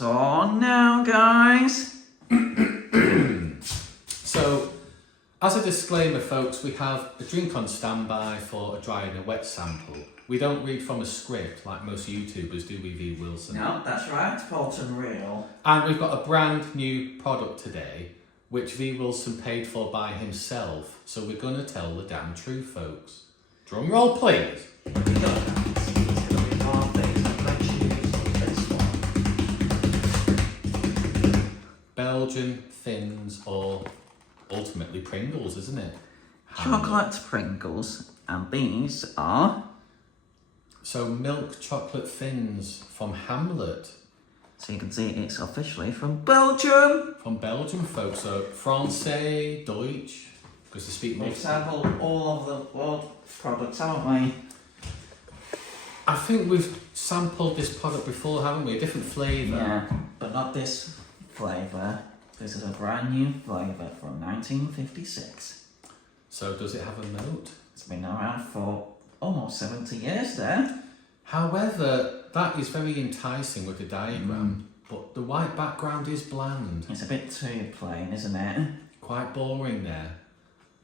So now, guys. So, as a disclaimer, folks, we have a drink on standby for a dry and a wet sample. We don't read from a script like most YouTubers do with V. Wilson. No, that's right, Bolton Real. And we've got a brand new product today, which V. Wilson paid for by himself. So we're going to tell the damn truth, folks. Drum roll, please. Here we go, guys. It's going to be hard things. I'm going to choose this one. Belgian, Thins, or ultimately Pringles, isn't it? Chocolate Pringles, and these are... So milk chocolate Thins from Hamlet. So you can see it's officially from Belgium. From Belgium, folks. So Francais, Deutsch, because they speak We've multiple. sampled all of the world products, haven't we? I think we've sampled this product before, haven't we? A different flavour. Yeah, but not this flavour. This is a brand new flavour from 1956. So does it have a note? It's been around for almost 70 years there. However, that is very enticing with the diagram, but the white background is bland. It's a bit too plain, isn't it? Quite boring there.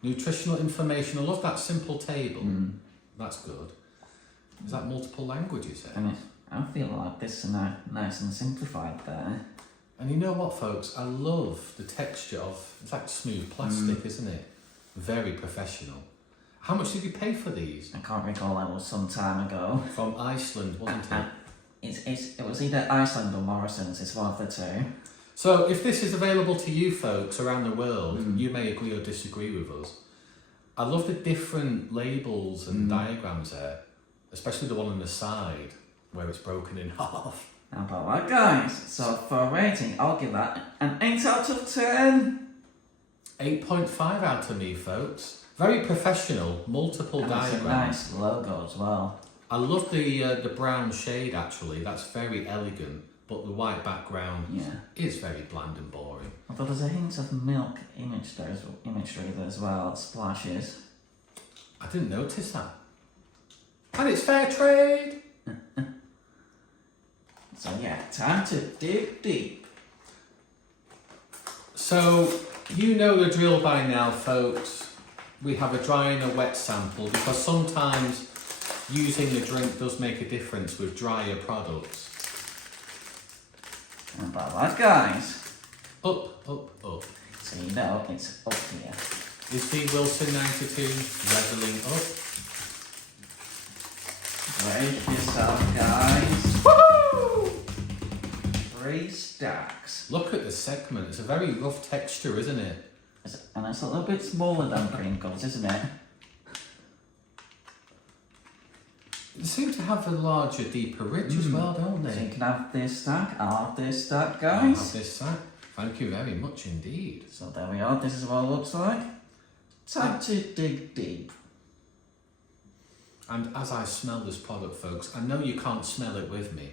Nutritional information, I love that simple table. That's good. Is that multiple languages there? And I feel like this is nice and simplified there. And you know what, folks? I love the texture of, it's like smooth plastic, isn't it? Very professional. How much did you pay for these? I can't recall, that was some time ago. From Iceland, wasn't it? It was either Iceland or Morrison's, it's one of the two. So if this is available to you folks around the world, you may agree or disagree with us. I love the different labels and diagrams there, especially the one on the side where it's broken in half. How about that, guys? So for a rating, I'll give that an 8 out of 10. 8.5 out of me, folks. Very professional, multiple And diagrams. it's a nice logo as well. I love the brown shade actually, that's very elegant, but the white background is very bland and boring. Although there's a hint of milk imagery there as well, splashes. I didn't notice that. And it's fair trade! So yeah, time to dig deep. So, you know the drill by now, folks. We have a dry and a wet sample because sometimes using the drink does make a difference with drier products. And about that, guys. Up, up, up. So you know it's up here. Is V. Wilson 92 levelling up? Brace yourself, guys. Woohoo! 3 stacks. Look at the segment, it's a very rough texture, isn't it? And it's a little bit smaller than Pringles, isn't it? They seem to have a larger, deeper ridge as well, don't So you they? can have this stack, I'll have this stack, I'll guys. have this sack. Thank you very much indeed. So there we are, this is what it looks like. Time to dig deep. And as I smell this product, folks, I know you can't smell it with me.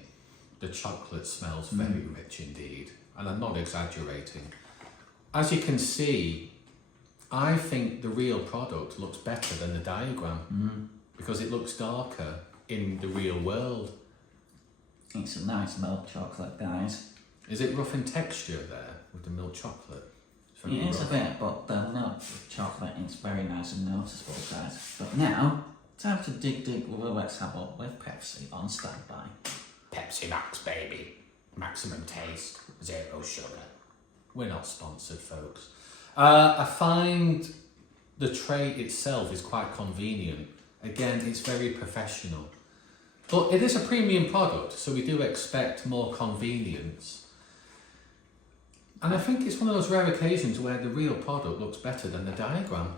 The chocolate smells very rich indeed, and I'm not exaggerating. As you can see, I think the real product looks better than the diagram because it looks darker in the real world. It's a nice milk chocolate, guys. Is it rough in texture there with the milk chocolate? It's very It is a rough. bit, but the milk chocolate is very nice and noticeable, guys. But now, time to dig deep with a wet sample with Pepsi on standby. Pepsi Max, baby. Maximum taste, zero sugar. We're not sponsored, folks. I find the tray itself is quite convenient. Again, it's very professional. But it is a premium product, so we do expect more convenience. And I think it's one of those rare occasions where the real product looks better than the diagram.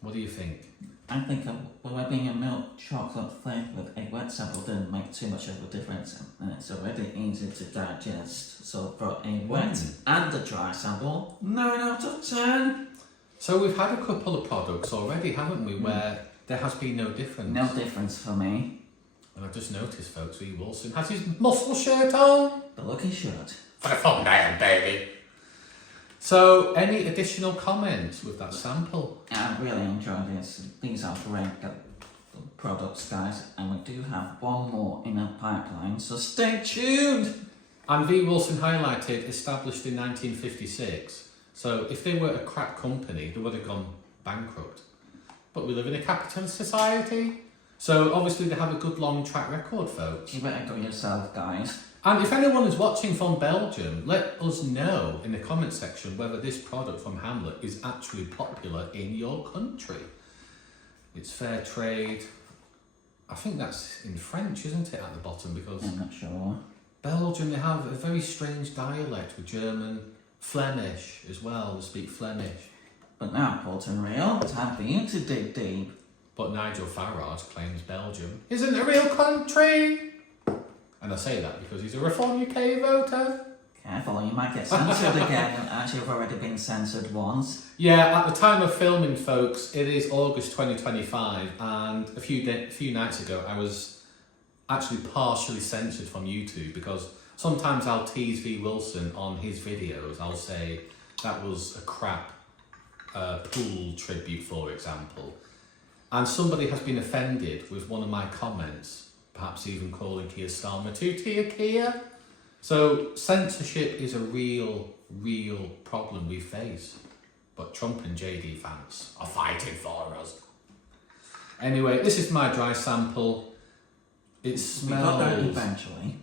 What do you think? I think with being a milk chocolate flavoured a wet sample didn't make too much of a difference, and it's already easy to digest. So for a wet and a dry sample, 9 out of 10. So we've had a couple of products already, haven't we, where there has been no difference. No difference for me. And I've just noticed, folks, V. Wilson has his muscle shirt on. The lucky shirt. For the thumbnail, baby. So, any additional comments with that sample? I really enjoyed this. These are great products, guys, and we do have one more in our pipeline, so stay tuned. And V. Wilson highlighted established in 1956. So if they were a crap company, they would have gone bankrupt. But we live in a capitalist society. So obviously they have a good long track record, folks. You better go yourself, guys. And if anyone is watching from Belgium, let us know in the comment section whether this product from Hamlet is actually popular in your country. It's fair trade. I think that's in French, isn't it, at the bottom? Because I'm not sure. Belgium, they have a very strange dialect with German, Flemish as well. They speak Flemish. But now, Porton Real, time for you to dig deep. But Nigel Farage claims Belgium isn't a real country. And I say that because he's a Reform UK voter. Careful, you might get censored again, as you've already been censored once. Yeah, at the time of filming, folks, it is August 2025, and a few nights ago, I was actually partially censored from YouTube because sometimes I'll tease V. Wilson on his videos. I'll say that was a crap pool tribute, for example. And somebody has been offended with one of my comments, perhaps even calling Keir Starmer Tutti a Keir. So censorship is a real problem we face. But Trump and JD fans are fighting for us. Anyway, this is my dry sample. It We got smells... there eventually.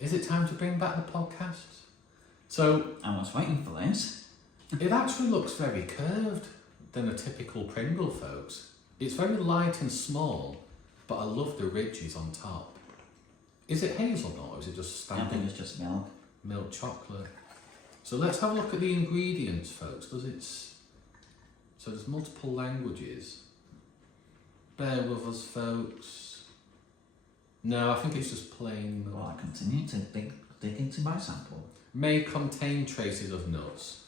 Is it time to bring back the podcast? So, I was waiting for this. it actually looks very curved than a typical Pringle, folks. It's very light and small, but I love the ridges on top. Is it hazelnut or is it just I think standard it's just milk. milk chocolate? So let's have a look at the ingredients, folks. So there's multiple languages. Bear with us, folks. No, I think it's just plain milk. Well, I continue to dig into my sample. May contain traces of nuts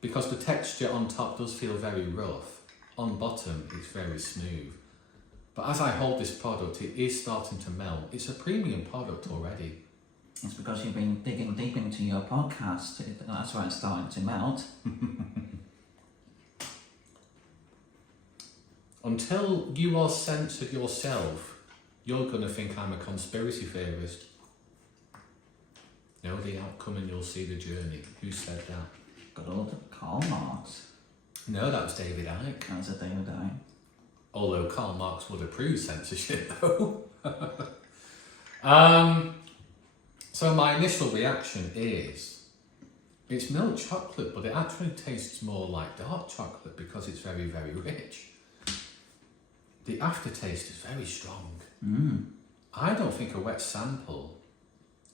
because the texture on top does feel very rough. On bottom, it's very smooth. But as I hold this product, it is starting to melt. It's a premium product already. It's because you've been digging deep into your podcast. That's why it's starting to melt. Until you are censored yourself, you're going to think I'm a conspiracy theorist. Know the outcome and you'll see the journey. Who said that? Good old Karl Marx. No, that was David Icke. That's a David Icke. Although Karl Marx would approve censorship, though. So my initial reaction is, it's milk chocolate, but it actually tastes more like dark chocolate because it's very, very rich. The aftertaste is very strong. I don't think a wet sample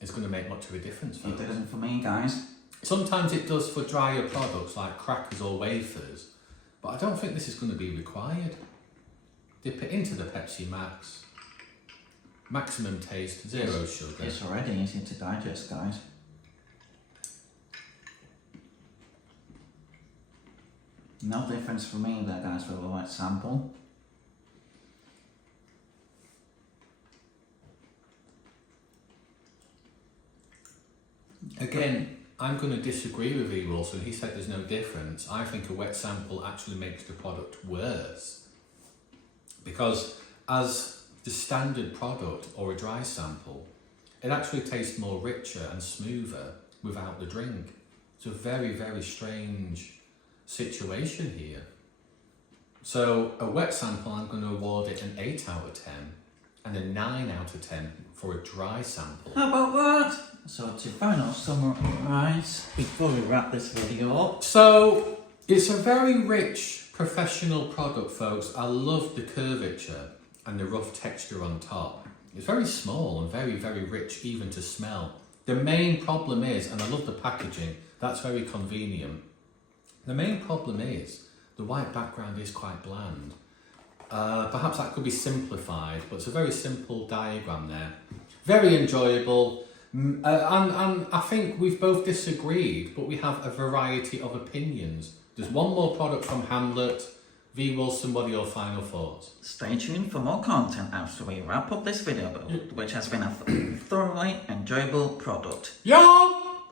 is going to make much of a difference for It us. doesn't for me, guys. Sometimes it does for drier products like crackers or wafers, but I don't think this is going to be required. Dip it into the Pepsi Max. Maximum taste, zero sugar. It's already easy to digest, guys. No difference for me there, guys, for a wet sample. Again, I'm going to disagree with E. Wilson. He said there's no difference. I think a wet sample actually makes the product worse. Because as the standard product or a dry sample, it actually tastes more richer and smoother without the drink. It's a very, very strange situation here. So a wet sample, I'm going to award it an 8 out of 10 and a 9 out of 10 for a dry sample. How about that? So to final summarise, before we wrap this video up. So it's a very rich professional product, folks. I love the curvature and the rough texture on top. It's very small and very, very rich even to smell. The main problem is, and I love the packaging, that's very convenient. The main problem is the white background is quite bland. Perhaps that could be simplified, but it's a very simple diagram there. Very enjoyable. And I think we've both disagreed, but we have a variety of opinions. There's one more product from Hamlet. V. Wilson, what are your final thoughts? Stay tuned for more content after we wrap up this video, which has been a thoroughly enjoyable product. Yum!